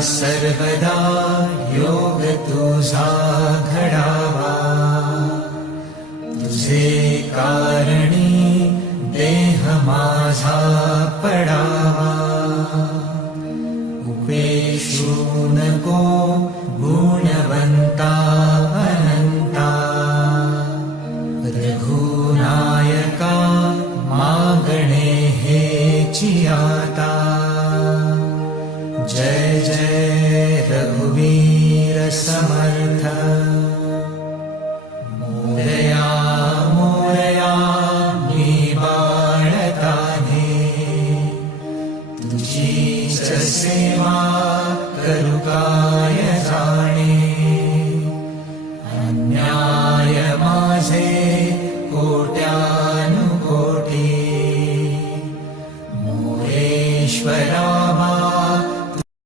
सर्वदा योग तुझा घडावा, तुझे कारणी देह माझा पडावा. उपेशू नको गुणवंता अनंता, रघुनायका मागणे हेची आता. जय जय रघुवीर समर्थ.